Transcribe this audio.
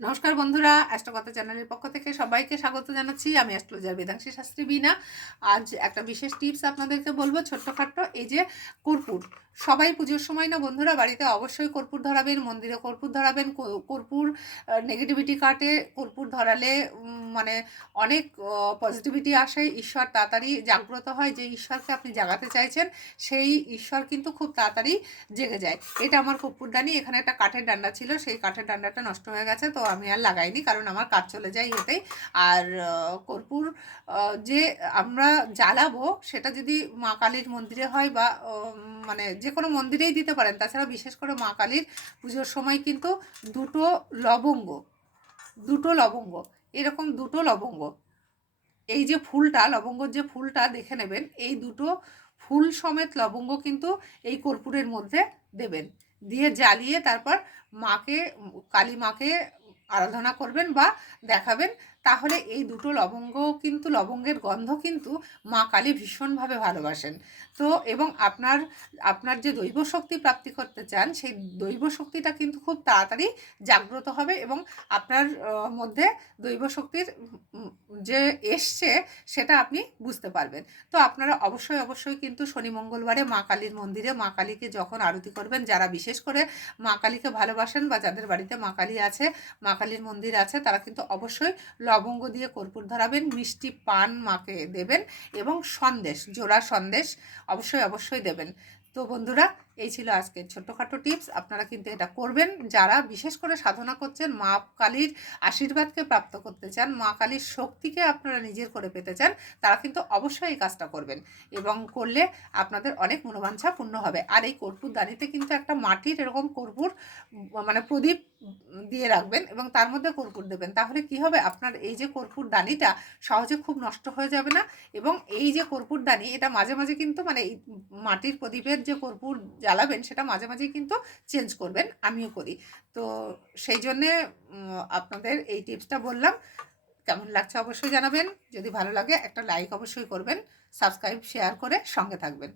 নমস্কার বন্ধুরা, অ্যাস্ট্রোকথা চ্যানেলের পক্ষ থেকে সবাইকে স্বাগত জানাচ্ছি। আমি অ্যাস্ট্রোলজার বেদাংশী শাস্ত্রী বিনা আজ একটা বিশেষ টিপস আপনাদেরকে বলব, ছোট্টখাট্ট, এই যে কর্পূর। সবাই পুজোর সময় না বন্ধুরা, বাড়িতে অবশ্যই কর্পূর ধরাবেন, মন্দিরে কর্পূর ধরাবেন কর্পূর নেগেটিভিটি কাটে, কর্পূর ধরালে মানে অনেক পজিটিভিটি আসে, ঈশ্বর তাড়াতাড়ি জাগ্রত হয়, যে ঈশ্বরকে আপনি জাগাতে চাইছেন, সেই ঈশ্বর কিন্তু খুব তাড়াতাড়ি জেগে যায়। এটা আমার কর্পূরদানি এখানে একটা কাঠের ডান্ডা ছিল, সেই কাঠের ডান্ডাটা নষ্ট হয়ে গেছে, তো আমি আর লাগাইনি, কারণ আমার কাজ চলে যায় এতেই। আর কর্পূর যে আমরা জ্বালাবো, সেটা যদি মা কালীর মন্দিরে হয় বা মানে যে কোনো মন্দিরেই দিতে পারেন, তাছাড়া বিশেষ করে মা কালীর পুজোর সময় কিন্তু দুটো লবঙ্গ দুটো লবঙ্গ এরকম দুটো লবঙ্গ। এই যে ফুলটা, লবঙ্গর যে ফুলটা দেখে নেবেন, এই দুটো ফুল সমেত লবঙ্গ কিন্তু এই কর্পূরের মধ্যে দেবেন। দিয়ে জ্বালিয়ে তারপর মাকে, কালী মাকে আরাধনা করবেন বা দেখাবেন, তাহলে এই দুটো লবঙ্গ কিন্তু, লবঙ্গের গন্ধ কিন্তু মা কালী ভীষণভাবে ভালোবাসেন। তো এবং আপনার আপনার যে দৈব শক্তি প্রাপ্তি করতে চান, সেই দৈব শক্তিটা কিন্তু খুব তাড়াতাড়ি জাগ্রত হবে এবং আপনার মধ্যে দৈব শক্তির যে এসছে, সেটা আপনি বুঝতে পারবেন। তো আপনারা অবশ্যই অবশ্যই কিন্তু শনি মঙ্গলবারে মা কালীর মন্দিরে মা কালীকে যখন আরতি করবেন, যারা বিশেষ করে মা কালীকে ভালোবাসেন বা যাদের বাড়িতে মা কালী আছে, মা কালীর মন্দির আছে, তারা কিন্তু অবশ্যই লবঙ্গ দিয়ে কর্পূর ধরাবেন, মিষ্টি পান মাকে দেবেন এবং সন্দেশ, জোড়া সন্দেশ অবশ্যই অবশ্যই দেবেন। তো বন্ধুরা এই ছিল আজকের ছোট্টখাটো টিপস। আপনারা কিন্তু এটা করবেন। যারা বিশেষ করে সাধনা করছেন, মা কালীর আশীর্বাদকে প্রাপ্ত করতে চান, মা কালীর শক্তিকে আপনারা নিজের করে পেতে চান, তারা কিন্তু অবশ্যই এই কাজটা করবেন। এবং করলে আপনাদের অনেক মনোবাঞ্ছা পূর্ণ হবে। আর এই কর্পূর দানিতে কিন্তু একটা মাটির এরকম কর্পূর মানে প্রদীপ দিয়ে রাখবেন এবং তার মধ্যে কর্পূর দেবেন। তাহলে কি হবে? আপনার এই যে কর্পূর দানিটা সহজে খুব নষ্ট হয়ে যাবে না। এবং এই যে কর্পূর দানি, এটা মাঝে মাঝে কিন্তু মানে মাটির প্রদীপের যে কর্পূর জ্বালাবেন, সেটা মাঝে মাঝে কিন্তু চেঞ্জ করবেন, আমিও করি। তো সেই জন্যে আপনাদের এই টিপসটা বললাম। কেমন লাগছে অবশ্যই জানাবেন। যদি ভালো লাগে একটা লাইক অবশ্যই করবেন সাবস্ক্রাইব শেয়ার করে সঙ্গে থাকবেন।